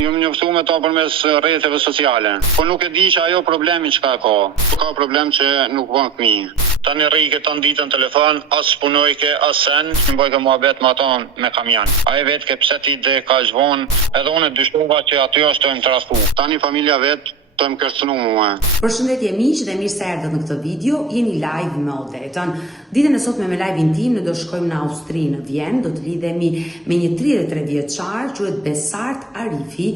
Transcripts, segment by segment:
Jam njoftu me ta përmes rrjeteve sociale. Po nuk e di që ajo problemi çka ka. Ka problem që nuk bën fëmijë. Tani rrike ta ditë në telefon, as punoj ke, as sen, më bëj ke muhabet me ata me kamion. Ai vet ke pse ti dhe ka zhvon, edhe unë dyshova që aty është të trastu. Tani familja vet të më kërcënu mua. Përshëndetje miq dhe mirë se erdhët në këtë video. Jeni live me Odetën. Ditën e sotme me live-in tim ne do shkojmë në Austri, në Vjen, do të lidhemi me një 33 vjeçar, quhet Besart Arifi,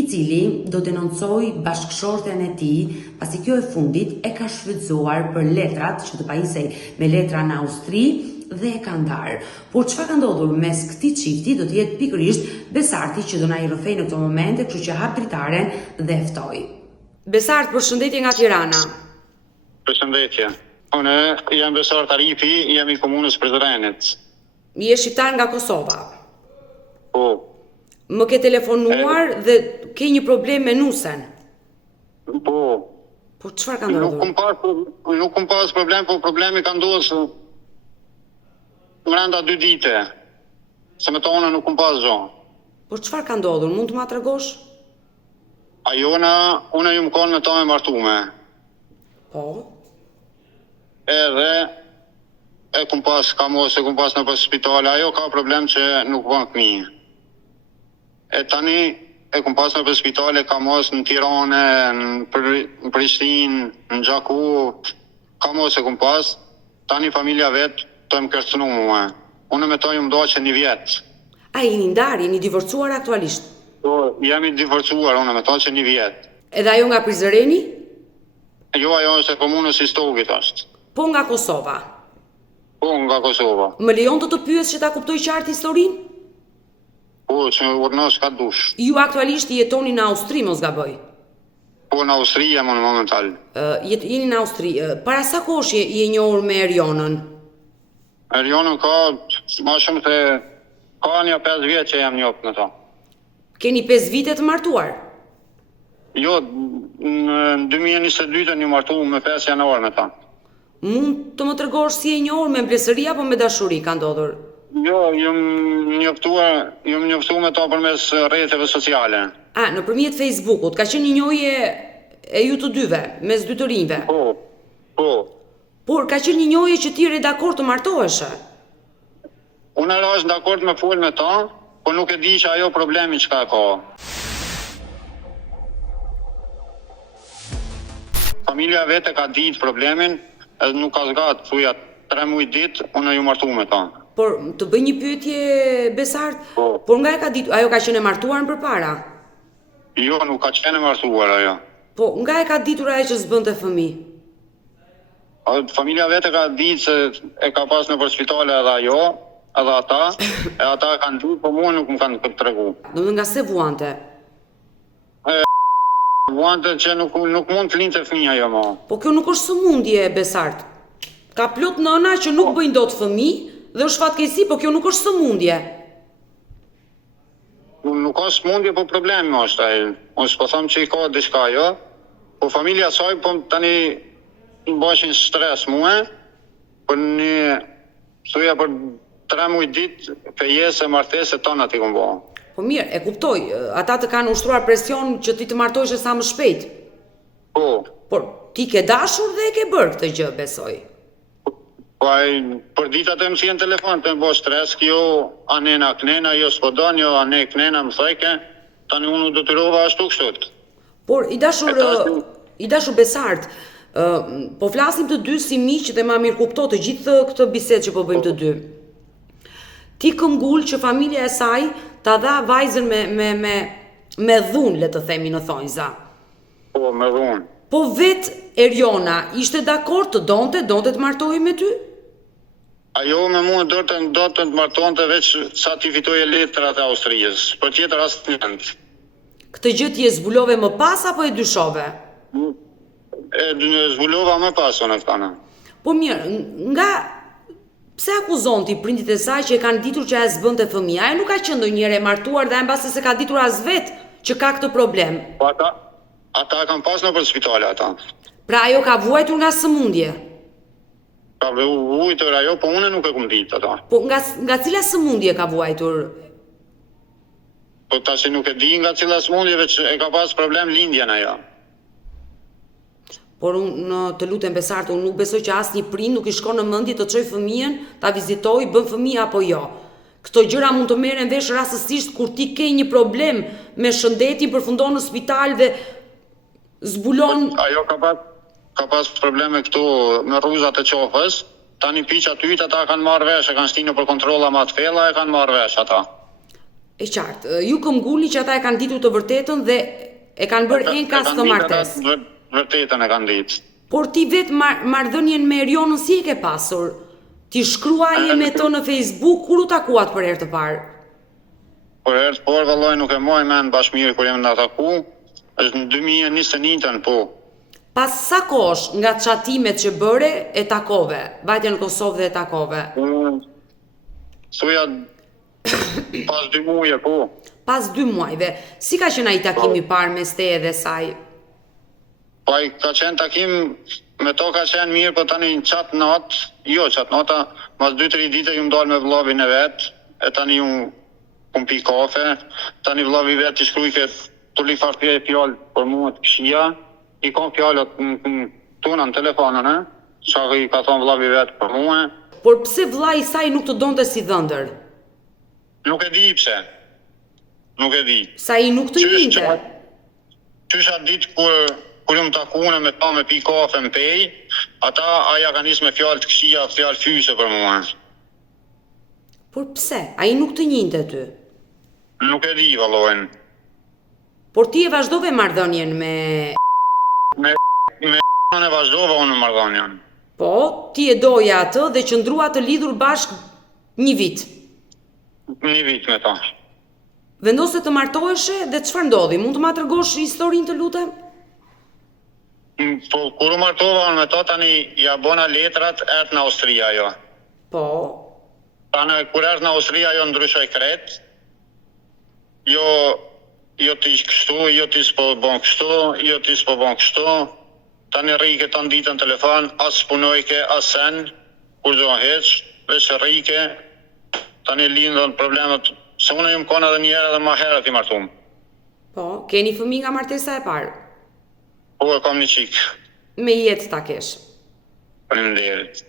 i cili do denoncoj bashkëshorten e tij, pasi kjo e fundit e ka shfrytzuar për letrat që të pajisej me letra në Austri dhe e ka ndarë. Por çfarë ka ndodhur mes këtij çifti do të jetë pikërisht Besarti që do na i rrëfej në këto momente, kështu që hap dritaren dhe e ftoj. Besart, përshëndetje nga Tirana. Përshëndetje. Unë jam Besart Arifi, jam i komunës Prizrenit. Je shqiptar nga Kosova. Po. Më ke telefonuar dhe ke një problem me nusen. Po. Po çfarë ka ndodhur? Nuk kum pas problem, po problemi ka ndodhur brenda 2 dite. Se me tonë nuk kum pas gjë. Po çfarë ka ndodhur? Mund të ma tregosh? Unë ju më konë me ta me martume. Po. Edhe e kum pas në pas spitale, ajo ka problem që nuk bën fëmijë. E tani e kum pas në pas spitale, ka mos në Tiranë, në Prishtinë, në Gjaku, ka mos e kum pas, tani familja vet të më kërcënu mua. Unë me ta ju më doqe 1 vjet. A jeni ndarë, jeni divorcuar aktualisht? Po, jemi divorcuar, unë me ta që 1 vjet. Edhe ajo nga Prizreni? Jo, ajo është e komunës Istogit është. Po nga Kosova? Po, nga Kosova. Më lejon të pyes që ta kuptoj qartë historinë? Po, që urnosh ka dush. Ju aktualisht jetoni në Austri, mos gaboj? Po, në Austri jam në momental. Jeni në Austri. Para sa kohësh je njohur me Erionën? Erionën ka ma shumë se ka një 5 vjet që jam njohur në ta. Keni 5 vite të martuar? Jo, në 2022 të një martu me 5 janar me ta. Mund të më tregosh si e njohur, me mbledhëri apo me dashuri ka ndodhur? Jo, jam njoftu me ta përmes rrjeteve sociale. Nëpërmjet Facebookut, ka qenë një njohje e ju të dyve, mes dy të rinjve? Po. Por ka qenë një njohje që ti je dakord të martoheshe? Unë rash dakord me fol me ta, po nuk e di që ajo problemi çka ka. Familja vete ka ditë problemin, edhe nuk ka zgat, thuja 3 muaj ditë, unë ju martu me ta. Por të bëj një pyetje, Besart, Po. Por nga e ka ditur, ajo ka qenë e martuar përpara? Jo, nuk ka qenë e martuar ajo. Po nga e ka ditur ajo që s'bënte fëmijë? Familja vete ka ditë se e ka pas në për spitale edhe ajo, edhe ata, e ata kanë ditë, po mua nuk më kanë tregu. Domethënë nga se vuante? Vuante që nuk mund të lindte fëmija jo ma. Po kjo nuk është sëmundje, Besart. Ka plot nëna që nuk bëjnë dot fëmijë dhe është fatkeqësi, po kjo nuk është sëmundje. Nuk ka sëmundje, po problemi është ai. Unë s'po them që i ka diçka jo, po familja saj po tani më bashin stres mua, për 3 muaj ditë fejese, martese, tona t'i kom bëha. Po mirë, e kuptoj, ata të kanë ushtruar presion që ti të martohesh sa më shpejt. Po. Por ti ke dashur dhe e ke bërë këtë gjë, besoj. Po për ditat e më si në telefon, të më bo stres, kjo anena knena, jo s'po don, jo ane knena më thajke, tani unë do të rova ashtu kështot. Por i dashur Besart, po flasim të dy si miq dhe ma mirë kupto të gjithë këtë bisedë që po bëjmë të dy. Ti këmgull që familja e saj ta dha vajzën me dhunë, le të themi në thonjza. Po, me dhunë. Po vet Eriona ishte dakord të donte të martohej me ty? Ajo me mua do të martonte veç sa ti fitoje letrat e Austrisë, për tjetër as njënd. Këtë gjë ti e zbulove më pas apo e dyshove? E zbulova më pas unë këtana. Po mirë, pse akuzon ti prindit e saj që e kanë ditur që ajo s'bënte fëmijë? Ajo nuk ka qenë ndonjëherë e martuar dhe mbase se ka ditur as vet që ka këtë problem. Po ata kanë pas në për spitale ata. Pra ajo ka vuajtur nga sëmundje? Ka vuajtur ajo, po unë nuk e kum ditë ata. Po nga cila sëmundje ka vuajtur? Po tash nuk e di nga cila smundjeve që e ka pas problem lindjen ajo. Por unë të lutem Besart, unë nuk besoj që asnjë prind nuk I shkon në mendje të çojë fëmijën, ta vizitojë, bën fëmijë apo jo. Këto gjëra mund të merren vesh rastësisht kur ti ke një problem me shëndetin, përfundon në spital dhe zbulon. Ajo ka pas probleme këtu me rruzat e qofës. Tani piqa tyt ata kanë marrë vesh, e kanë shtinë për kontrolla më të thella, e kanë marrë vesh ata. E qartë, ju këmbgulni që ata e kanë ditur të vërtetën dhe e kanë bërë enkas të martesë. Vërtetën e kanë ditë. Por ti vetë marrëdhënien me Erionën si e ke pasur? Ti shkruaje me të në Facebook, kur u takuat për herë të parë? Për herë të parë vallai nuk e moj mend bashmiri kur jam na taku, është në 2021-ën po. Pas sa kosh nga çatimet që bëre e takove, vajte në Kosovë dhe e takove? Thuja pas 2 muajve po. Pas 2 muajve, si ka qenë ai takimi I parë mes teje dhe saj? Po ai ka qenë takim, me to ka qenë mirë, po tani në qatë natë, qatë nata, mas 2-3 dite ju më dalë me vllavin e vetë, e tani ju kum pi kafe, tani vllavi vetë I shkrujke të li fartje e fjallë për mua të këshia, I kam fjallët tuna në telefonën, qa I ka thonë vllavi vetë për mua. Por pse vllai I saj nuk të donte si dhëndër? Nuk e di pse. Nuk e di. Sa I nuk të njinte? Qysha ditë kur ju më takune me ta me pi kafe më pej, aja ka nisë me fjallë të këshia, fjallë fyse për mua. Por pse? Ai nuk të njinte ty? Nuk e di, vallojnë. Por ti e vazhdove marrëdhënien me e vazhdova unë marrëdhënien. Po, ti e doja atë dhe qëndrua të lidhur bashk 1 vit. 1 vit me ta. Vendose të martoheshe dhe çfarë ndodhi? Mund të ma tregosh historinë të lutem? Po, kur u martova unë me ta, tani ja bona letrat, erdh në Austria ajo. Po. Tani kur erdh në Austria ajo ndryshoi krejt. Jo ti kështu, jo ti s'po bën kështu, jo ti s'po bën kështu. Tani rrike ta ditën telefon, as punojke, as sen, kur do heq, veç rrike. Tani lindën problemet, se unë jam kanë edhe një herë edhe më herët I martum. Po, keni fëmijë nga martesa e parë? Po, e kam një qik. Me jetë ta kesh? Faleminderit.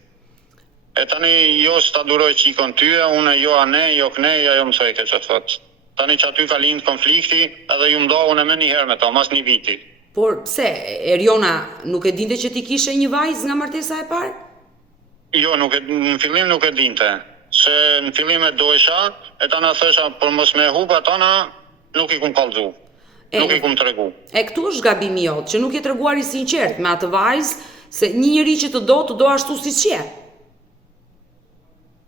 E tani jo s'ta duroj qikon tyje, unë jo ane, jo këne, jo mësoj ke që të thotë. Tani që aty ka lindë konflikti, edhe ju mdo unë me një herë me ta, mas 1 viti. Por pse, Eriona nuk e dinte që ti kishe një vajzë nga martesa e parë? Jo, në fillim nuk e dinte. Se në fillim e dojsha, e ta na thësha për mos me hupa tana, nuk I kum kallëzu. Nuk I kum tregu. E këtu është gabimi jot, që nuk je treguar I sinqert me atë vajzë, se një njeri që të do ashtu si që je.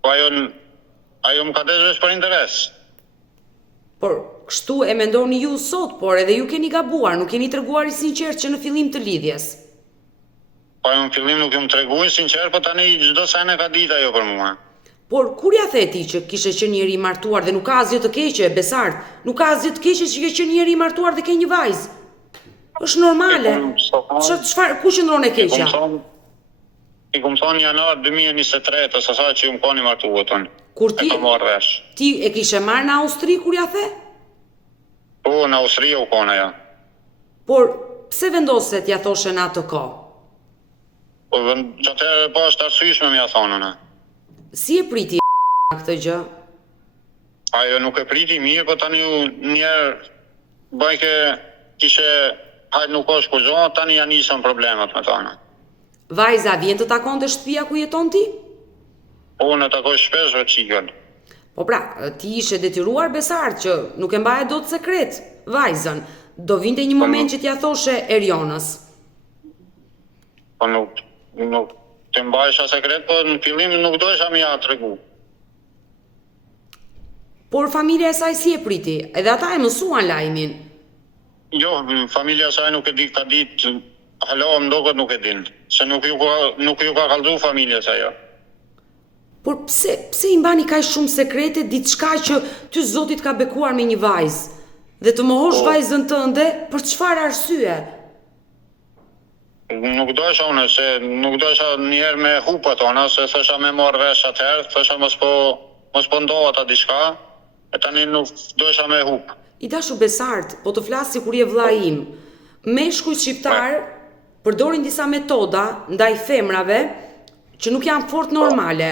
Po ajo më ka desh për interes. Por kështu e mendoni ju sot, por edhe ju keni gabuar, nuk keni treguar I sinqert që në fillim të lidhjes. Po ajo në fillim nuk ju më tregu I sinqert, po tani çdo sen e ka ditë ajo për mua. Por kur ja the ti që kishe qenë njeri I martuar dhe nuk ka asgjë të keqe, Besart, nuk ka asgjë të keqe që ke qenë njeri I martuar dhe ke një vajzë. Është normale. Çfarë ku qëndron e keqja? I kum thonë janar 2023, ose sa që ju më koni martuar tonë. Kur ti e kishe marrë në Austri kur ja the? Po, në Austri u kona ja. Por pse vendose t'ja thoshe në atë kohë? Po, që atëherë po është arsyeshme m'ja thonën. Si e priti këtë gjë? Ajo nuk e priti mirë, po tani njerë bajke kishe hajtë nuk është kur gjohë, tani janë nisën problemet me tana. Vajza vjen të takon të shtëpia ku jeton ti? Po, në takoj shpesh vë qikën. Po pra, ti ishe detyruar Besart që nuk e mbaje do të sekret vajzën. Do vinte një moment që t'ja thoshe Erionës. Po nuk të mbajsha sekret, po në fillim nuk dojsha mi ja tregu. Por familja e saj si e priti? Edhe ata e mësuan lajmin? Jo, familja e saj nuk e di, ka ditë, hala më ndoket nuk e din, se nuk ju ka kallëzu familja e saj. Por pse I mbani kaq shumë sekrete diçka që ty Zotit ka bekuar me një vajzë? Dhe të mohosh vajzën tënde për çfarë arsye? Nuk dojsha unë, se nuk dojsha njerë me hupa tona, se thësha me marrë vesh atëherë, thësha mos po ndohet a diçka, e tani nuk dojsha me hup. I dashur Besart, po të flas si kur je vlla im. Meshkujt shqiptar përdorin disa metoda ndaj femrave që nuk janë fort normale.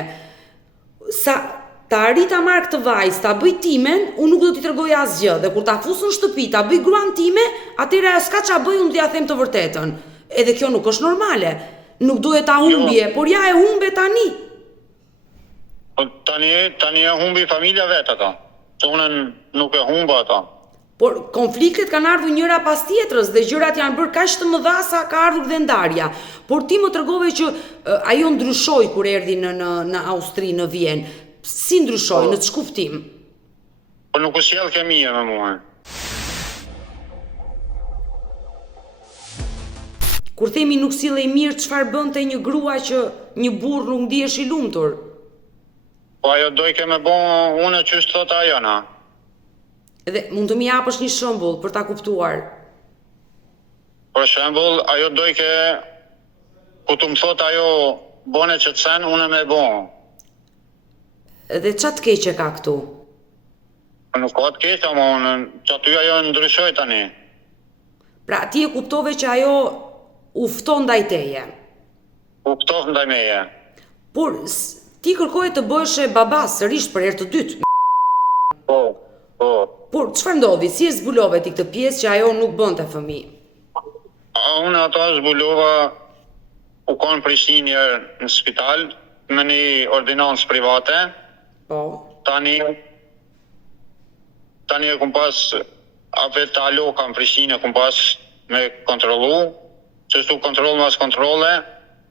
Sa ta arrit ta marr këtë vajzë, ta bëj timen, unë nuk do t'i tregoj asgjë. Dhe kur ta fus në shtëpi, ta bëj gruan time, atëherë ajo s'ka ç'a bëj, unë t'ia them të vërtetën. Edhe kjo nuk është normale. Nuk duhet ta humbje, por ja e humbe tani. Po tani e humbi familja vet ata. Që unë nuk e humba ata. Por konfliktet kanë ardhur njëra pas tjetrës dhe gjërat janë bërë kaq të mëdha sa ka ardhur dhe ndarja. Por ti më tregove që ajo ndryshoi kur erdhi në Austri, në Vjenë. Si ndryshoi, në ç'ku kuptim? Po nuk u sjell kemia me mua. Kur themi nuk sillej mirë, çfarë bënte një grua që një burr nuk ndihesh i lumtur? Po ajo dojke me bo unë që është thot ajo na. Dhe mund të më japësh një shembull për ta kuptuar. Për shembull, ajo dojke ku të më thot ajo bone që të sen, unë me bo. Dhe ç'a të keqe ka këtu? Nuk ka të keqe, ama unë që aty ajo ndryshoj tani. Pra ti e kuptove që ajo u fton ndaj teje. U ftof ndaj meje. Por ti kërkoje të bëhesh e baba sërish për herë të dytë. Po. Por çfarë ndodhi? Si e zbulove ti këtë pjesë që ajo nuk bënte fëmijë? Unë ato zbulova u konë Prishtinë në spital me një ordinancë private. Po. Tani e kum pas vetë aloka në Prishtinë kum pas me kontrollu, që shtu kontrol mas kontrole.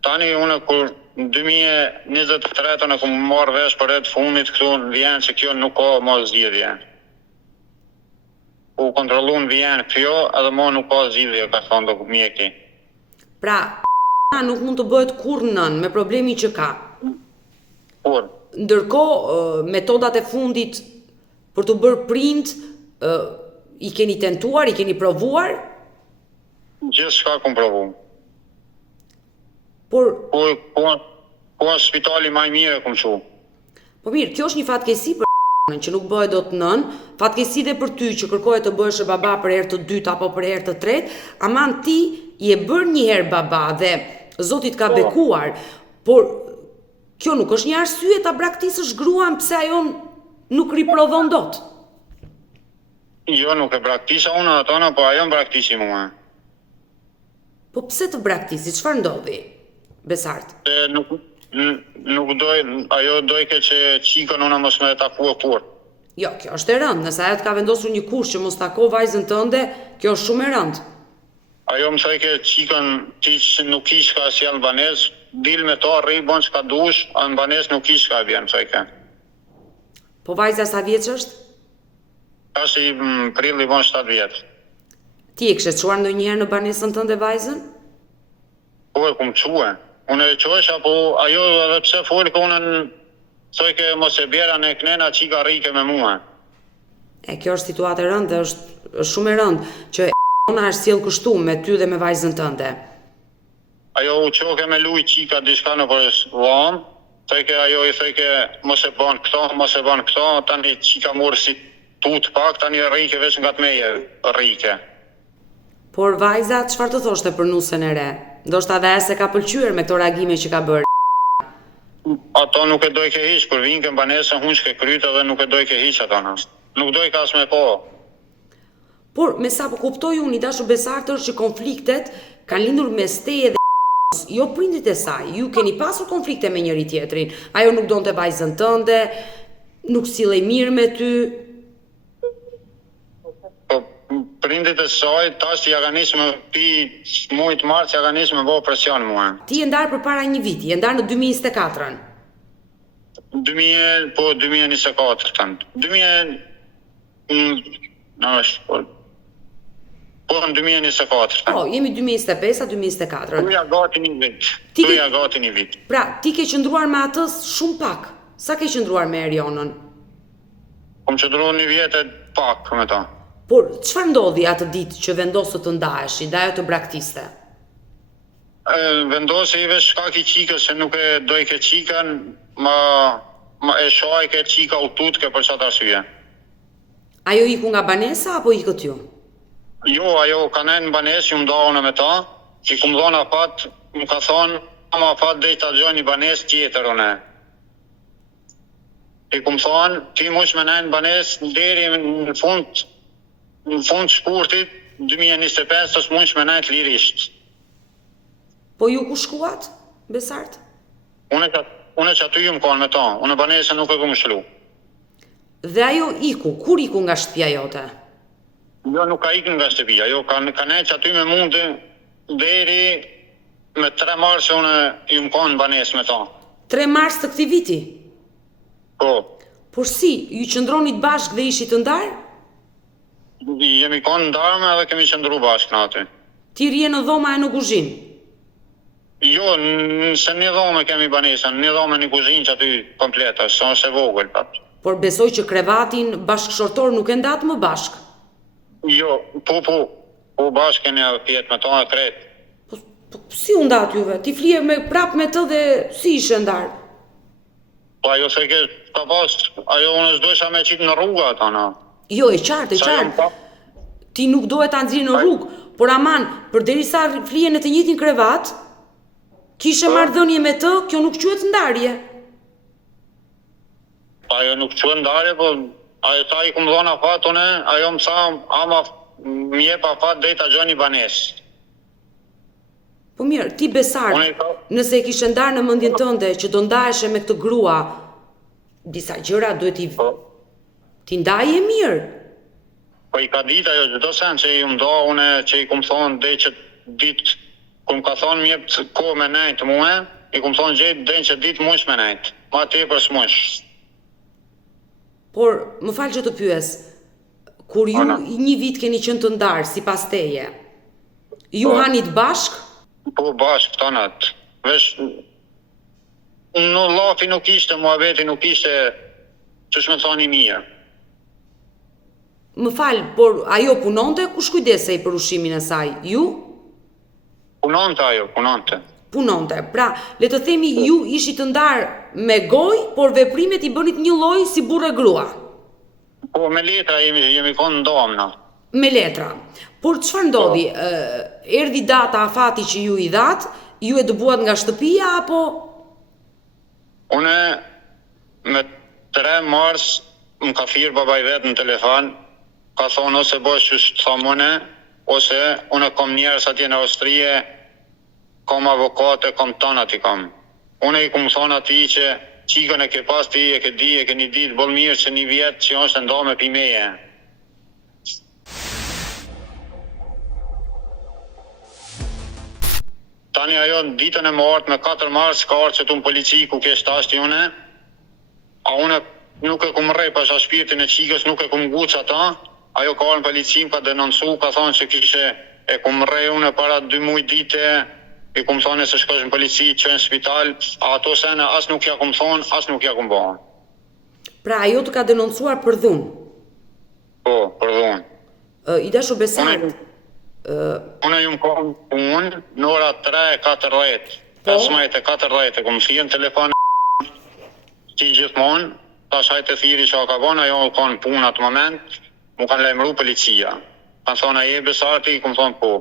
Tani unë kur në 2023 e kum marrë vesh për e të fundit këtu në Vjenë që kjo nuk ka mos zgjidhje. U kontrollu në Vjenë kjo edhe mo nuk ka zgjidhje, ka thonë do mjeki. Pra, nuk mund të bëhet kurrë nën me problemin që ka. Kur? Ndërkohë, metodat e fundit për të bërë prind, i keni tentuar, i keni provuar? Gjithë shka kum provu. Por ku është spitali maj mire kum shu. Po mirë, kjo është një fatkeqësi për që nuk bëhet dot nën, fatkeqësi dhe për ty që kërkohet të bëhesh e baba për herë të dytë apo për herë të tretë, aman ti je bërë një herë baba dhe Zoti ka bekuar, por kjo nuk është një arsye ta braktisësh gruan pse ajo nuk riprovon dot. Jo, nuk e braktisa unë atona, po ajo më braktisi mua. Po pse të braktisi? Çfarë ndodhi? Besart. Se nuk doj, ajo dojke që qikën unë mos me taku e kur. Jo, kjo është e rëndë, nëse ajo të ka vendosur një kush që mos tako vajzën tënde, kjo është shumë e rëndë. Ajo më thëjke qikën ti që nuk ish ka si albanes, dil me ta rri, bon që ka dush, albanes nuk ish ka bjen, më thëjke. Po vajza sa vjeç është? Ka si prilli bon 7 vjetë. Ti e kështë quar ndonjëherë në banesën tënde vajzën? Po e kum quë. Unë e qojsha, po ajo edhe pse folë ka unë thojke mos e bjera në knena qika rike me mua. E kjo është situatë e rëndë, është shumë e rëndë, që ona është sjellë kështu me ty dhe me vajzën tënde. Ajo u qoke me luj qika diçka në për vam, ajo i thojke mos e ban këto, tani qika murë si tut pak, tani rike veç nga të meje rike. Por vajza, çfarë të thoshte për nusën e re? Ndoshta edhe se ka pëlqyer me këto reagime që ka bërë. Ato nuk e dojke hiq, kur vinë ke banesën hunqke kryta dhe nuk e dojke hiq ato në. Nuk dojke as me po. Por, me sa po kuptoj unë i dashur Besartër që konfliktet kanë lindur mes teje dhe jo prindit e saj. Ju keni pasur konflikte me njëri tjetrin. Ajo nuk donte vajzën tënde, nuk sillej mirë me ty. Prindit e saj, tash ja ka nisë me pi mujt mars, ja ka nisë me bo presion mua. Ti e ndarë për para një viti, e ndarë në 2024-ën. 2024-ën. Po në 2024-ën. Po, jemi 2025-2024. Tuja gati një vit. Pra, ti ke qëndruar me atës shumë pak. Sa ke qëndruar me Erionën? Kom qëndruar një vjetë pak me ta. Por, çfarë ndodhi atë ditë që vendosë të ndaheshi, dhe ajo të braktiste? Vendosi i vesh shkak i qikës, se nuk e dojke qikën, ma e shajke qika u tutke për qatë arsye. Ajo iku nga banesa apo ikët ju? Jo, ajo ka nejnë në banesë, ju më dahune me ta, i ku më dhona afat, më ka thonë, ama afat dhe i ta gjoj një banesë tjetër une. I ku më thonë, ti mush me nejnë në banesë deri në fund shkurtit, 2025, të s'mush me nejnë lirisht. Po ju ku shkuat, Besart? Une që aty ju më konë me ta, unë banesë nuk e ku më shlu. Dhe ajo iku, kur iku nga shtëpia jote? Jo, nuk ka ikën nga shtëpia, jo, ka nejnë që aty me mundë deri me 3 mars që unë ju më konë në banesë me ta. 3 mars të këtij viti? Po, Por si, ju qëndronit bashkë dhe ishit të ndarë? jemi konë ndarme edhe kemi qëndru bashkë në aty. Ti rje në dhoma e në kuzhinë? Jo, se një dhome kemi banesën, një dhome një kuzhinë që aty kompleta, sa është e vogël pat. Por besoj që krevatin bashkëshortor nuk e ndatë më bashkë. Jo, po bashkë keni pjetë me ta e kretë. Po si u ndatë juve? Ti flije prap me të dhe si ishe ndarë? Po ajo se ke ka pas, ajo unë s'dojsha me qitë në rruga ata na. Jo, e qartë, e qartë. Ti nuk dohet ta nxjerrë në rrugë, por aman, përderisa flije në të njëjtin krevat, kishe marrëdhënie me të, kjo nuk quhet ndarje. Ajo nuk quhet ndarje, po ajo sa i ku më dhona afat une, ajo më sa ama më jep afat dhe i ta gjoj një banesë. Po mirë, ti Besart, nëse e kishe ndarë në mendjen tënde që do ndaheshe me këtë grua, disa gjëra duhet ti ndaje mirë. Po i ka ditë ajo çdo sen që i më do une, që i ku më thonë dhe që ditë, ku më ka thonë më jep kohë me nejtë muhe, i ku më thonë gjejtë dhe që ditë mush me nejtë, ma tepër s'mush. Por, më falë që të pyes, kur ju një vit keni qenë të ndarë sipas teje, ju hanit bashkë? Po bashkë tanat. Vesh në lafi nuk ishte, muhabeti nuk ishte që shme thoni mirë. Më falë, por ajo punonte, kush kujdesej për ushimin e saj? Ju? Punonte ajo, punonte. Punonte. Pra, le të themi ju ishit të ndarë me gojë, por veprimet i bënit një lloj si burrë e grua. Po me letra jemi konë ndomna. Me letra. Por çfarë ndodhi? Erdhi data afati që ju i dhat, ju e dëbuat nga shtëpia apo? Une me 3 mars më ka thirrë babaj vetë në telefon, ka thonë ose bosh që thamune, ose une kom njerës atje në Austrije, kom avokate, kom tanat i kom. Une i ku më thonë ati që qikën e ke pas ti, e ke di, e ke një ditë bëllë mirë që një vjetë që është nda me pimeje. Tani ajo në ditën e martë me 4 mars ka arë që tu në polici ku ke shtashti une, a une nuk e ku më rej pasha shpirtin e qikës, nuk e ku më guç ata, ajo ka arë në polici më ka denoncu, ka thonë që kishe e ku më rej une para 2 muaj dite, i ku më thonë se shkosh në polici, që në spital, a ato sene as nuk ja ku më thonë, as nuk ja ku më bëhen. Pra ajo të ka denoncuar për dhunë? Po, për dhunë. I dashu Besart. Une ju më kohë punë në ora 3:40, 15:40, ku më thirë në telefon që gjithmonë, ta shajtë të thiri që a ka bon, ajo më konë punë atë moment, mu kanë lajmëru policia. Kanë thonë a je Besarti, ku më thonë po,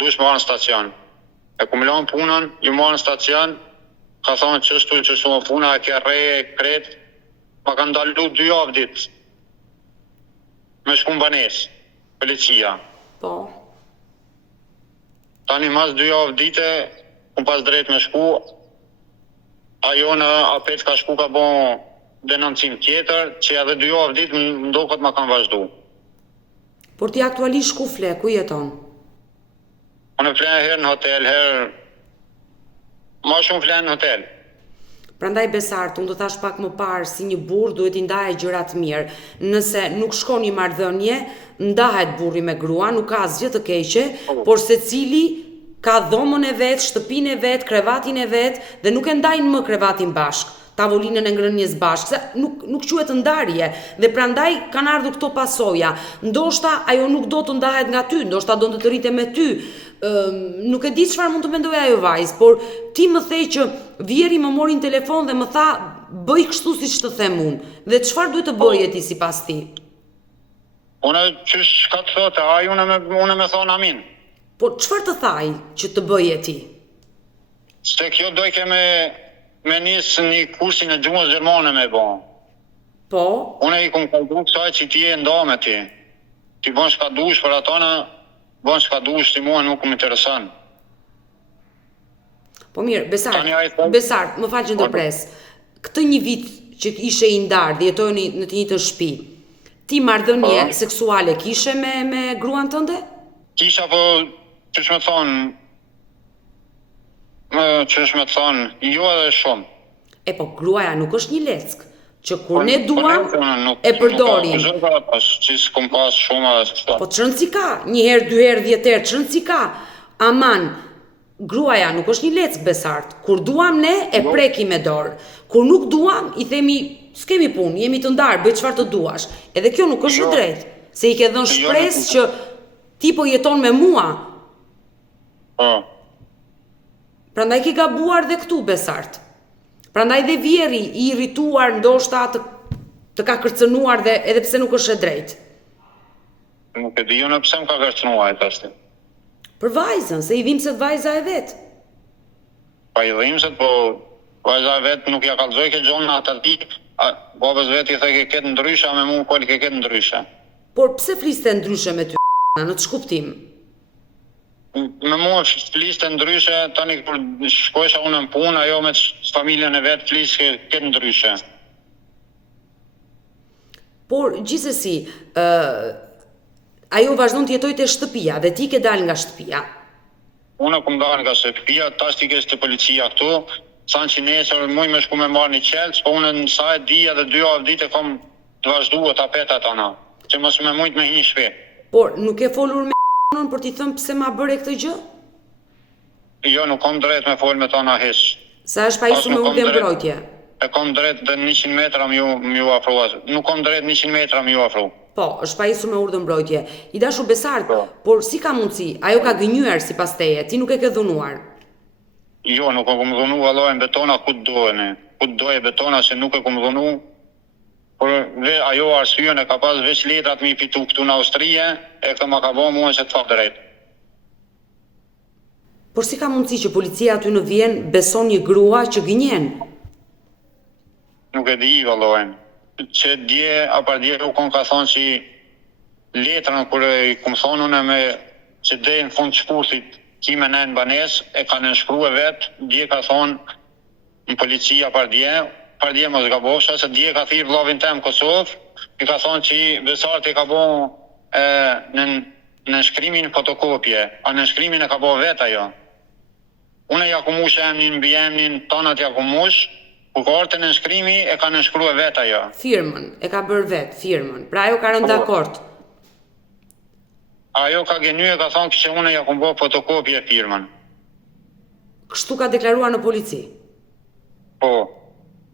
dush marë në stacion. E ku më lonë punën, ju marë në stacion, ka thonë qështu që shumë puna, e kja reje, kretë, ma kanë dalu 2 javë ditë, me shku në banesë, policia. Po. Tani mas 2 javë dite, unë pas drejt me shku, ajo në apet ka shku ka bon denoncim tjetër, që edhe 2 javë ditë më do këtë ma kanë vazhdu. Por ti aktualisht ku fle, ku jeton? Unë flenë herë në hotel, herë, ma shumë flenë në hotel. Prandaj Besart, unë do thash pak më parë si një burr duhet i ndaje gjërat mirë. Nëse nuk shkon një marrëdhënie, ndahet burri me grua, nuk ka asgjë të keqe, por secili ka dhomën e vet, shtëpinë e vet, krevatin e vet dhe nuk e ndajnë më krevatin bashk, tavolinën e ngrënies bashk, se nuk quhet ndarje dhe prandaj kanë ardhur këto pasoja. Ndoshta ajo nuk do të ndahet nga ty, ndoshta do të rritet me ty. Nuk e di çfarë mund të mendoj ajo vajzë, por ti më the që Vjeri më mori në telefon dhe më tha bëj kështu siç të them unë. Dhe çfarë duhet të bëje ti sipas ti? Unë qysh ka të thote, unë me thonë amin. Po çfarë të thaj që të bëje ti? Se kjo dojke me nisë një kursin e gjuhës gjermane me bo. Po? Unë i kumë kaldu kësaj që ti e nda me ti. Ti bën shka dush për atona, bën shka dush, ti mua nuk më interesan. Po mirë, Besart, më falë që ndërpres. Këtë një vit që ishe i ndarë dhe jetojnë në të njëjtën shtëpi, ti marrëdhënie seksuale kishe me gruan tënde? Kisha, po, qysh me thonë, jo edhe shumë. E po, gruaja nuk është një leck, që kur ne duam, e përdorim. Që s'kom pas shumë edhe se shta. Po të rëndësi ka, një herë, 2 herë, 10 herë, të rëndësi ka. Aman, gruaja nuk është një leck, Besart. Kur duam ne, e prekim me dorë. Kur nuk duam, i themi, s'kemi punë, jemi të ndarë, bëj çfarë të duash. Edhe kjo nuk është drejt, se i ke dhënë shpresë që ti po jeton me mua. Po. Prandaj ke gabuar dhe këtu, Besart. Prandaj dhe Vjeri i irrituar, ndoshta të ka kërcënuar dhe edhe pse nuk është e drejtë. Nuk e di unë pse më ka kërcënuar e tashti. Për vajzën, se i dhimset vajza e vetë. Pa i dhimset, po vajza e vetë nuk ja kallzoj ke gjonë atë ati, babës vetë i the ke ketë ndryshe, a me mu koli ke ketë ndryshe. Por pse fliste ndryshe me ty, në të shkuptim? Me mua fliste ndryshe, tani kur shkojsha unë në punë, ajo me familjen e vetë fliste ketë ndryshe. Por, gjithsesi, ajo vazhdon të jetojë te shtëpia dhe ti ke dalë nga shtëpia. Unë kom dalë nga shtëpia, tash ti ke të policia këtu, sanë që nesër muj me shku me marrë një qelës, po unë në sajt dhja dhe 2 javë dite kom të vazhdu e tapetat ana, që mos me mujt me hi shpe. Por, nuk e folur me nën për t'i thëmë pse ma bëre këtë gjë? Jo, nuk kom drejt me fol me tona hish. Sa është pa isu me urdhje mbrojtje? E kom drejt dhe 100 metra m'ju afru. Nuk kom drejt 100 metra m'ju afru. Po, është pa isu me urdhje mbrojtje. I dashur Besart, por si ka mundësi? Ajo ka gënyer sipas teje, ti nuk e ke dhunuar. Jo, nuk e kom dhunu vallojnë betona ku dojnë. Ku doje betona se nuk e kom dhunu. Por ajo arsyen e ka pas veç letrat mi pitu këtu në Austrije, e këtë ma ka bo mua që të fa drejt. Por si ka mundësi që policia aty në Vjen beson një grua që gënjen? Nuk e di vallojnë. Që dje, apar dje u kon ka thonë që letrën kër i kom thonë une me që dhe në fund shkursit ki me në banes, e ka nënshkru e vetë, dje ka thonë në policia par dje mos gabosha, se dje ka thirë vllavin tem Kosovë, i ka thonë që Besart i ka bo në shkrimin fotokopje, a në shkrimin e ka bo vetë ajo. Une ja kumush emnin, mbi emnin, tonat ja kumush, ku ka orte në shkrimi e ka nënshkru e vetë ajo. Firmën, e ka bërë vetë, firmën, pra ajo ka rënë dakord. Ajo ka genu e ka thonë që une ja kumë bo fotokopje firmën. Kështu ka deklaruar në polici? Po.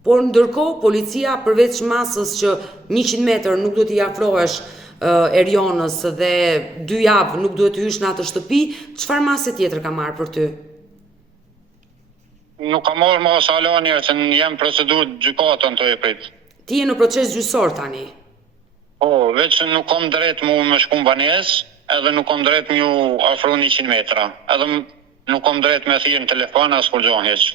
Por ndërkohë, policia përveç masës që 100 metër nuk do t'i afrohesh Erionës dhe 2 javë nuk duhet të hysh në atë shtëpi, çfarë mase tjetër ka marrë për ty? Nuk ka marrë mas alanjer që jem procedurë gjykatën të e prit. Ti je në proces gjyqësor tani? Po, veç nuk kom drejt mu me shku në banes, edhe nuk kom drejt mu afru 100 metra. Edhe nuk kom drejt me thirë në telefon as kur gjohën heq.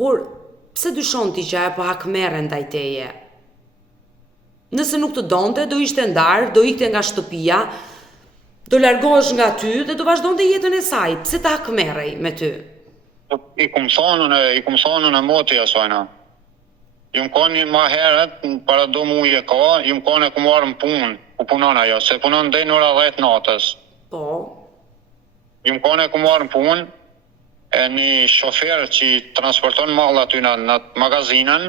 Por, pse dyshon ti që ajo po hakmerre ndaj teje? Nëse nuk të donte, do ishte ndarë, do ikte nga shtëpia, do largohesh nga ty dhe do vazhdonte jetën e saj. Pse ta hakmerrej me ty? I kum thonën e moti asajna. Ju më koni ma herët, para do mu e ka, ju më koni ku marrë në punë, ku punon ajo, se punon dhe në ora 10 natës. Po. Ju më koni ku marrë në punë, e një shofer që transporton mall aty në magazinën,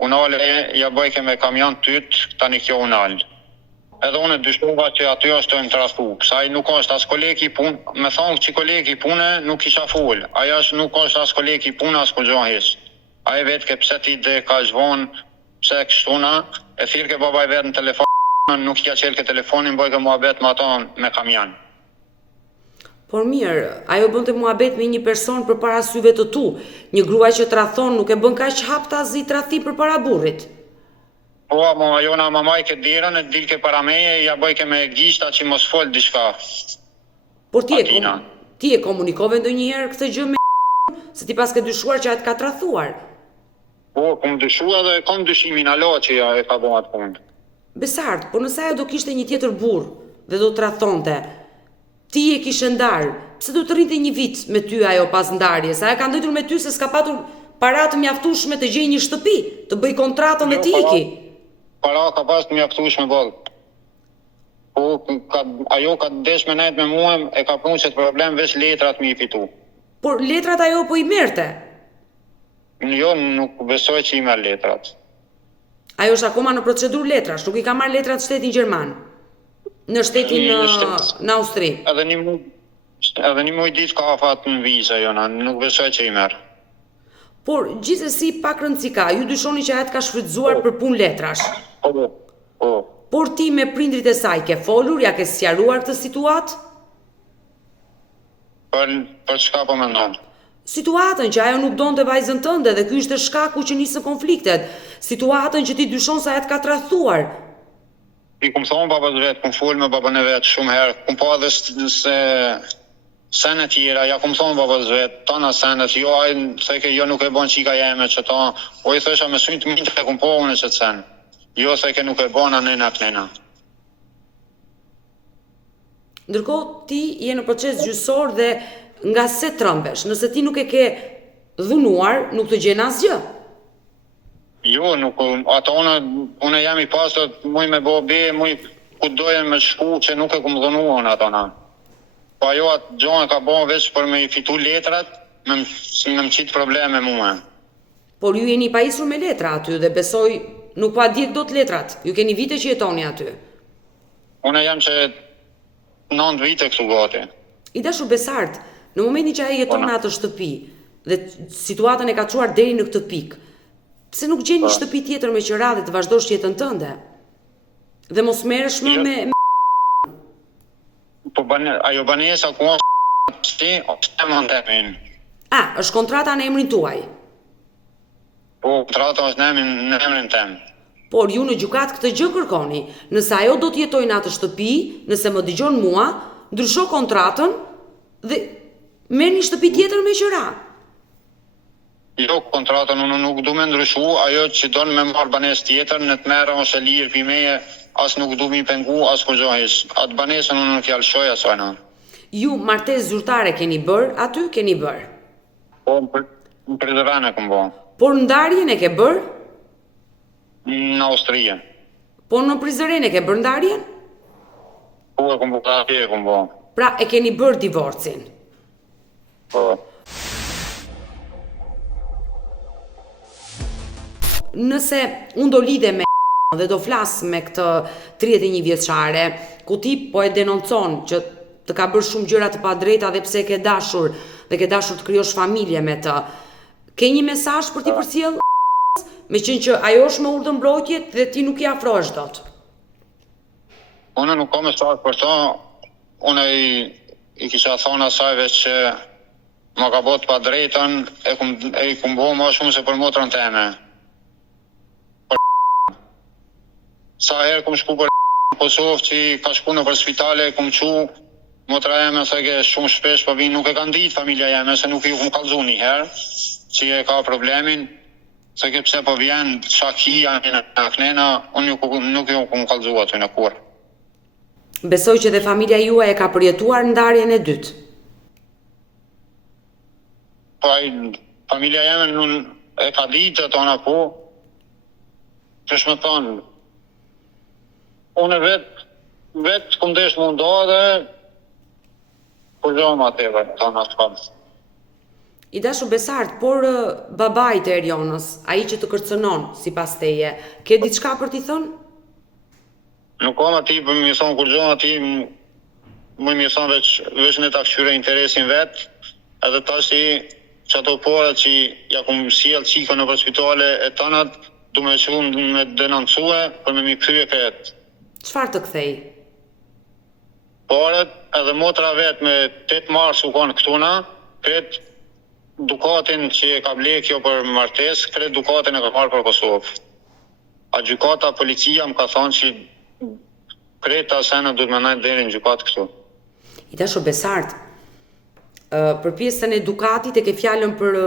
unale ja bëjke me kamion tyt, tani kjo unal. Edhe unë dyshova që aty është të trafu, kësaj nuk është as kolegi punë, me thonë që kolegi punë nuk isha full, aja nuk është as kolegi punë as kur gjohën heq. Aje vetë ke pse ti dhe ka zhvonë, pse kështuna, e thirë ke babaj vetë në telefon, nuk kja qelë ke telefonin, bëjke mua betë me ato me kamion. Por mirë, ajo bënte muhabet me një person përpara syve të tu. Një grua që tradhon nuk e bën kaq hapta zi tradhti përpara burrit. Po, ajo na mamaj ke dirën, e dilke para meje, ja bëjke me gishta që mos fol diçka. Por ti e komunikove ndonjëherë këtë gjë me se ti pas ke dyshuar që atë ka tradhuar. Po, kom dyshua dhe kom dyshimin alo që ja e ka bën atë punë. Besart, por nëse ajo do kishte një tjetër burr dhe do tradhonte, ti e kishe ndarë, pse do të rrinte një vit me ty ajo pas ndarjes? Ajo ka ndëjtur me ty se s'ka patur para të mjaftueshme të gjejë një shtëpi, të bëj kontratën dhe të iki. Para ka pas të mjaftueshme boll. Po, ajo ka desh me nejt me mua, e ka punu që të problem veç letrat mi i fitu. Por letrat ajo po i merte? Jo, nuk besoj që i merr letrat. Ajo është akoma në procedurë letrash, nuk i ka marrë letrat shtetin Gjerman. Në shtetin në Austri. Edhe një muj ditë ka afat në vizë ajo, nuk besoj që i merr. Por gjithsesi pak rëndësi ka, ju dyshoni që ajo ka shfrytzuar për punë letrash. Po. Por ti me prindrit e saj ke folur, ja ke sqaruar këtë situatë? Për çka po mendon? Situatën që ajo nuk donte vajzën tënde dhe ky ishte shkaku që nisën konfliktet. Situatën që ti dyshon se ajo ka tradhuar. I kum thonë babas vet, kum fol me babën e vet shumë herë, kum pa edhe se sene tjera, ja kum thonë babas vet, tona senet, jo ai theke jo nuk e bën çika jeme që ta, po i thosha me synë të mirë të kum pa unë që të sen. Jo theke nuk e bën anena knena. Ndërkohë ti je në proces gjyqësor dhe nga se trëmbesh, nëse ti nuk e ke dhunuar, nuk të gjen asgjë. Jo, nuk, ato unë jam i pasur, muj me bo be, muj ku dojen me shku që nuk e kum dhunuar në ato na. Po ajo atë gjohën ka bo veç për me i fitu letrat, me më qitë probleme mua. Por ju jeni pajisur me letra aty dhe besoj nuk pa djek do të letrat, ju keni vite që jetoni aty. Unë jam që 9 vite këtu gati. I dashur Besart, në momentin që ai jeton në atë shtëpi dhe situatën e ka çuar deri në këtë pikë, pse nuk gjen një shtëpi tjetër me që radhë të vazhdosh jetën tënde? Dhe mos merresh më me Po ajo banesa ku ti ose më ndemin. është kontrata në emrin tuaj. Po kontrata është në emrin tem. Por ju në gjykat këtë gjë kërkoni. Nëse ajo do të jetojë në atë shtëpi, nëse më dëgjon mua, ndrysho kontratën dhe merr një shtëpi tjetër me qira. Jo, kontratën unë nuk du me ndryshu, ajo që donë me marrë banes tjetër, në të merë ose lirë pimeje, as nuk du mi pengu, as kur gjohish. Atë banesën unë nuk jalëshoj asojna. Ju martesë zyrtare keni bërë, aty keni bërë? Po, në Prizren e këmë bo. Por ndarjen e ke bërë? Në Austrije. Po në Prizren e ke bërë ndarjen? Po, e këmë bo, atje e këmë bo. Pra e keni bërë divorcin? Po. Nëse unë do lidhe me dhe do flas me këtë 31 vjeçare, ku ti po e denoncon që të ka bërë shumë gjëra të padrejta dhe pse ke dashur dhe ke dashur të krijosh familje me të. Ke një mesazh për t'i përcjell? Meqenëse që ajo është me urdhër mbrojtje dhe ti nuk i afrohesh dot. Unë nuk kam mesazh për to. Unë i kisha thonë asaj veç që më ka bot padrejtën, e kum bo më shumë se për motrën teme. Sa herë kum shku për Kosovë që ka shku në për spitale, kum qu motra jeme se ke shumë shpesh për vinë, nuk e kanë ditë familja jeme, se nuk i kum kalzu një herë, që e ka problemin, se ke pse po vjen shakia në aknena, unë nuk ju kum kalzu aty në kur. Besoj që dhe familja juaj e ka përjetuar ndarjen e dytë. Po familja jeme e ka ditë të ona po, që shme thonë, unë vetë këm desh më ndohë dhe përgjojmë ateve, të në shkanë. I dashur Besart, por babait e Erionës, ai që të kërcënon sipas teje, ke diçka për t'i thënë? Nuk kam ati për më thonë kur gjohë ati, më thonë veç në ta këshyre interesin vetë, edhe tash që ato pora që ja kumë sjellë qikën në për spitale e tanat, du me që unë me denoncue për me mi krye këtë. Çfarë të kthej? Po, për banesa ku ti ose më ndemin. Çfarë të kthej? Unë nuk kam mesazh për to. Unë i kisha thonë asaj veç që më ka bot padrejtën, e kum bo më shumë se për motrën teme. Po, Çfarë të kthej? paret edhe motra vet me 8 mars u kanë këtuna, kret dukatin që e ka ble kjo për martesë, kret dukatin e ka marrë për Kosovë. A gjykata, policia më ka thonë që kreta sena duhet më ndajnë deri në gjykatë këtu. I dashur Besart, për pjesën e dukatit e ke fjalën për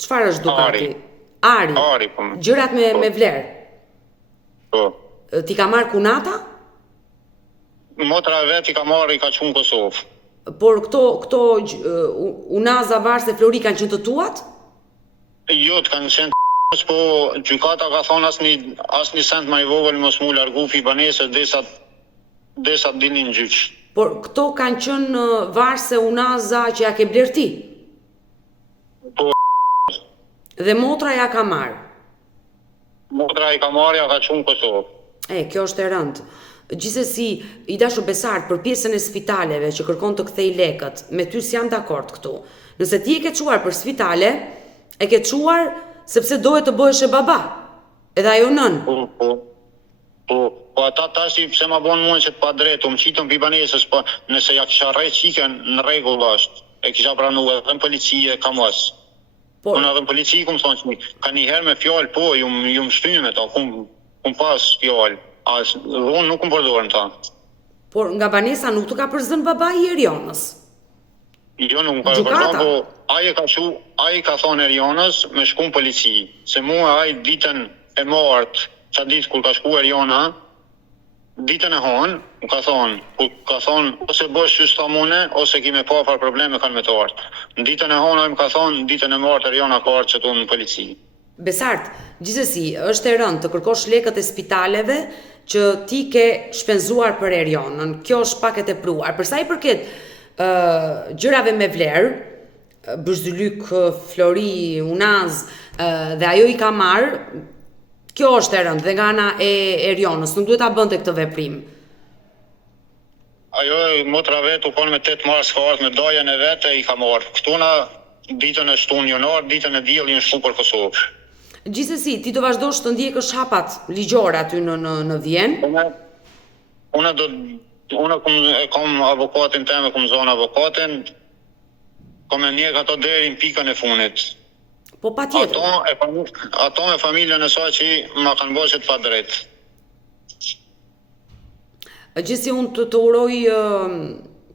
çfarë është dukati? Ari. Po. Gjërat me vlerë. Po. Ti ka marrë kunata? Motra vet i ka marrë, i ka çuar në Kosovë. Por këto unaza varse Flori kanë qenë të tuat? Jo, të kanë qenë po gjykata ka thonë asnjë sent më i vogël mos mu largu fibanesës derisa dilnin në gjyq. Por këto kanë qenë varse unaza që ja ke bler ti? Po. Dhe motra ja ka marrë? Motra i ka marrë, ja ka çuar në Kosovë. Kjo është e rëndë. Gjithsesi, i dashur Besart, për pjesën e spitaleve që kërkon të kthej lekët, me ty s'jam dakord këtu. Nëse ti e ke çuar për spitale, e ke çuar sepse dohet të bëhesh e baba. Edhe ajo nën. Po ata tash pse ma bën mua që të pa drejtë, më qitën pibanesës, po nëse ja kisha rrejt qiken në rregull është. E kisha pranuar edhe në policie, kam mos. Unë edhe në polici kum thonë që ka një herë me fjalë, po, ju më shtynë ta, kum pas fjalë. Unë nuk kum përdorën ta. Por nga banesa nuk të ka përzën baba i Erionës? Jo, nuk ka përdorën, po ai ka thonë Erionës me shku në polici. Se mua ai ditën e martë, qa ditë kur ka shku Eriona, ditën e honë, më ka thonë, ose bësh që s'ta mune, ose kime pa far probleme kanë me të artë. Në ditën e honë, më ka thonë, në ditën e martë Eriona ka artë që tu në polici. Besart, gjithsesi, është e rëndë të kërkosh lekët e spitaleve që ti ke shpenzuar për Erionën. Kjo është pak e tepruar. Për sa i përket gjërave me vlerë, Bëshdylyk, Flori, Unaz, dhe ajo i ka marrë, kjo është e rëndë dhe nga ana e Erionës, nuk duhet ta bënte këtë veprim. Ajo motra vet u konë me 8 mars ka ardhur me dajën e vet e i ka marrë. Këtuna ditën e 7 janar, ditën e diellit në shku për Kosovë. Gjithsesi, ti do vazhdosh të ndjekësh hapat ligjore aty në Vjenë? Unë kam avokatin teme, kam zonë avokatin, kam e njek ato deri në pikën e funit. Po patjetër. Ato e familjen e saj që ma kanë bërë që të pa drejtë. Gjithsesi unë të uroj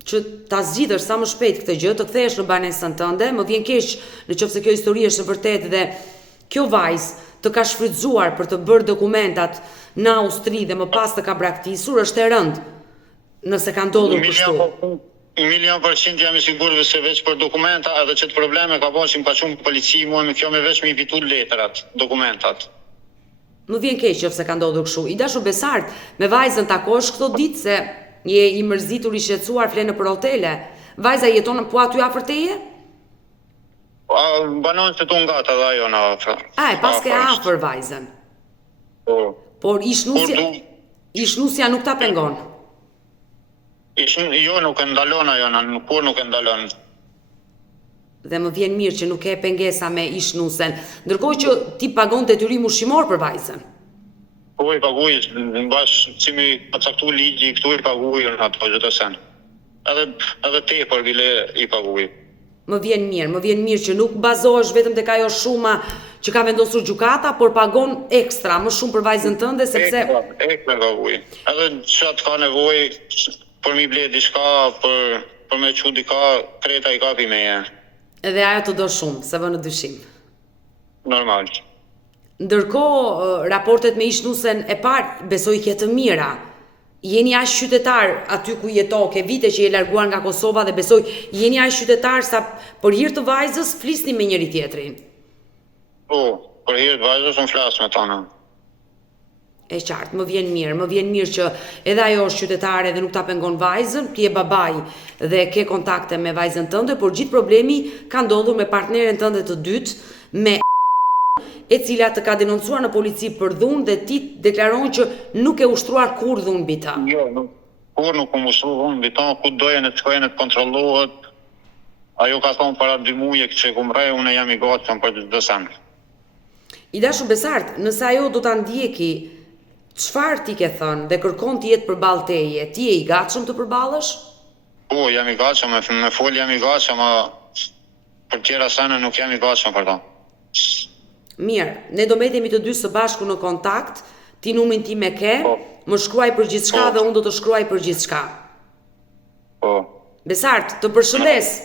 që ta zgjidhësh sa më shpejt këtë gjë, të kthehesh në banesën tënde. Më vjen keq nëse kjo histori është e vërtetë dhe kjo vajzë të ka shfrytzuar për të bërë dokumentat në Austri dhe më pas të ka braktisur, është e rëndë nëse ka ndodhur kështu. 100% jam i sigurt se veç për dokumenta edhe që të probleme ka bërë që më ka qumë polici mua me kjo me veç me i fitu letrat, dokumentat. Më vjen keq nëse ka ndodhur kështu. I dashur Besart, me vajzën takosh këto ditë se je i mërzitur, i shqetësuar, fle nëpër hotele. Vajza jeton po aty afër teje? Banon që tu nga të dhe ajo në afër. E pas ke afër vajzën. Por ishnusja nuk ta pengon. Jo, nuk e ndalon ajo, kur nuk e ndalon. Dhe më vjen mirë që nuk e pengesa me ishnusen, ndërkohë që ti pagon detyrim ushqimor për vajzën. Po i paguaj, në bashkë që mi caktu ligji, këtu i paguaj në ato gjithë të sen. Edhe tepër bile i paguaj. Më vjen mirë që nuk bazohesh vetëm tek ajo shuma që ka vendosur gjykata, por pagon ekstra, më shumë për vajzën tënde, sepse... Ekstra paguaj. Edhe që atë ka nevojë për mi ble diçka, për me që dika, kreta i kapi meje. Edhe ajo të do shumë, se vë në dyshim. Normal. Ndërkohë, raportet me ishnusen e parë, besoj ke të mira. Jeni aq qytetar aty ku jeto, ke vite që je larguar nga Kosova dhe besoj jeni aq qytetar sa për hir të vajzës flisni me njëri tjetrin. Po, për hir të vajzës unë flas me tona. E qartë, më vjen mirë që edhe ajo është qytetare dhe nuk ta pengon vajzën, ti je babai dhe ke kontakte me vajzën tënde, por gjithë problemi ka ndodhur me partneren tënde të dytë, me e cila të ka denoncuar në polici për dhunë dhe ti deklaron që nuk e ushtruar kur dhunë mbi ta. Jo, kur nuk më ushtru dhunë mbi ta, ku dojen e të shkojnë e të kontrollohet. Ajo ka thonë para 2 muje që ku mrej, unë jam i gatshëm për të dësen. I dashur Besart, nëse ajo do ta ndjeki, çfarë ti ke thënë dhe kërkon të jetë përballë teje, ti je i gatshëm të përballesh? Po, jam i gatshëm, me fol jam i gatshëm, për tjera sene nuk jam i gatshëm për ta. Mirë, ne do mbetemi të dy së bashku në kontakt, ti numrin tim e ke, më shkruaj për gjithçka dhe unë do të shkruaj për gjithçka. Po. Besart, të përshëndes.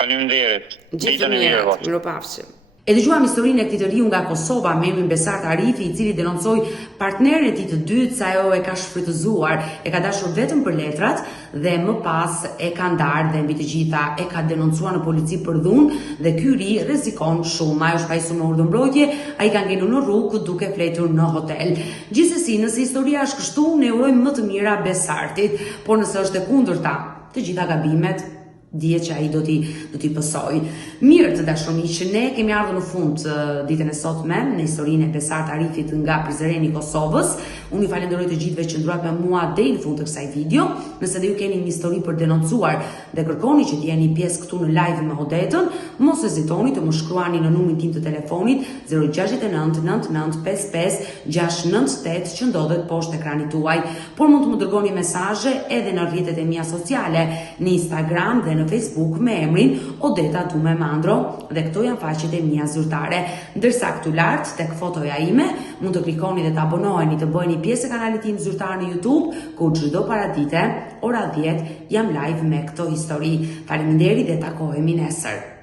Faleminderit. Gjithë mirë, miropafshim. E dëgjuam historinë e këtij të riu nga Kosova me emrin Besart Arifi, i cili denoncoi partnerin e tij të dytë se ajo e ka shfrytëzuar, e ka dashur vetëm për letrat dhe më pas e ka ndarë dhe mbi të gjitha e ka denoncuar në polici për dhunë dhe ky ri rrezikon shumë. Ai është pajisur në urdhër mbrojtje, ai ka ngelur në rrugë duke fletur në hotel. Gjithsesi, nëse historia është kështu, ne urojmë më të mira Besartit, por nëse është e kundërta, të gjitha gabimet dihet që ai do t'i pësoj. Mirë të dashur miq, ne kemi ardhur në fund ditën e sotme në historinë e Besart Arifit nga Prizreni i Kosovës. Unë ju falenderoj të gjithëve që ndruat me mua deri në fund të kësaj video. Nëse dhe ju keni një histori për denoncuar dhe kërkoni që të jeni pjesë këtu në live me Odetën, mos hezitoni të më shkruani në numrin tim të telefonit 069 99 55 698 që ndodhet poshtë ekranit tuaj. Por mund të më dërgoni mesazhe edhe në rrjetet e mia sociale, në Instagram dhe në Facebook me emrin Odeta Dume Mandro dhe këto janë faqet e mia zyrtare. Ndërsa këtu lart tek fotoja ime mund të klikoni dhe të abonoheni të bëheni pjesë e kanalit tim zyrtar në YouTube, ku çdo paradite ora 10 jam live me këto histori. Faleminderit dhe takohemi nesër.